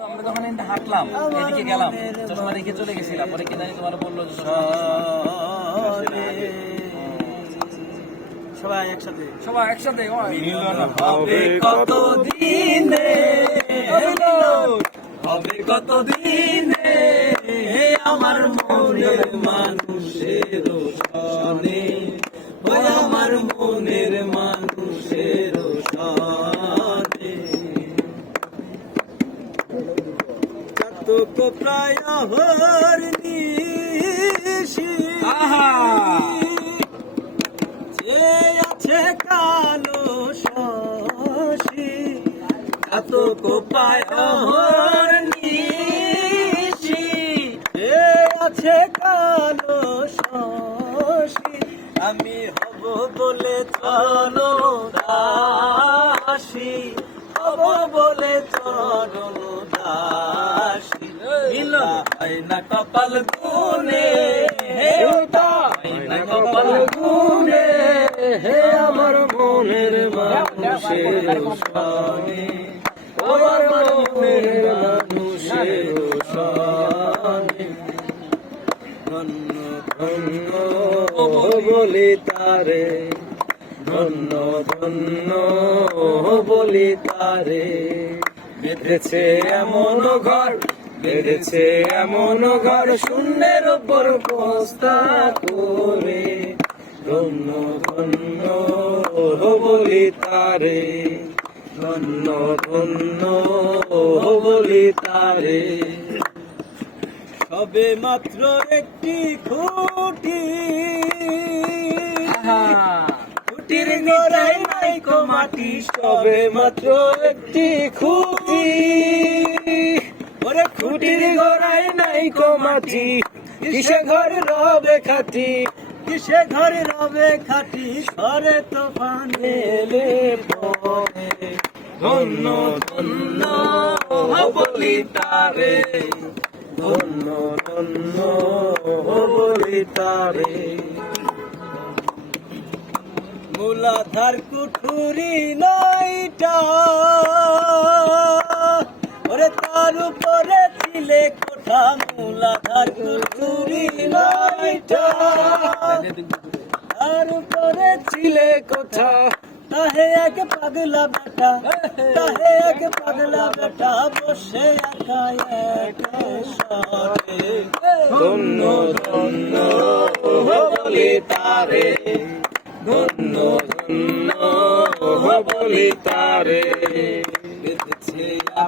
আমরা যখন এখানে হাঁটলাম এদিকে গেলাম চশমা রেখে চলে গেছিলাম পরে কি জানি তোমার বললো যে সবাই একসাথে হবে কত দিনে হবে কত দিনে আমার মনের মানুষের সনে ওই আমার মনের মানুষের সনে চাতক প্রায় হর নিশি যে আছে কালো শশী চাতক প্রায় হর নিশি যে আছে কালো শশী আমি হব বলে চলো দাসী হব বলে চলো দাসী না কপাল গুনে না কপাল গুনে হে আমার মনের মানুষের সনে আমার মনের মানুষের সনে ধন্য ধন্য বলি তারে ধন্য ধন্য বলি তারে বেঁধেছে এমন ঘর বেঁধেছে এমন ঘর শূন্যের ওপর বস্তা করে ধন্য ধন্য বলি তারে ধন্য ধন্য বলি তারে সবে মাত্র একটি খুঁটি খুঁটির গোড়ায় নাইকো মাটি সবে মাত্র একটি খুঁটি ওরে খুঁটির গোড়ায় নাইকো মাটি কিসে ঘর রবে খাটি কিসে ঘর রবে খাটি ঘরে তো পানে এলে পরে ধন্য ধন্য বলি তারে ধন্য ধন্য বলি তারে মূলাধার কুঠুরি নয়টা ওরে তার উপরে ছিলে কোঠা মূলাধার কুঠুরি নয়টা তার উপরে ছিলে কোঠা তাহে এক পাগলা বেটা তাহে এক পাগলা বেটা বসে একা একা সরে ধন্য ধন্য বলি তারে ধন্য ধন্য বলি তারে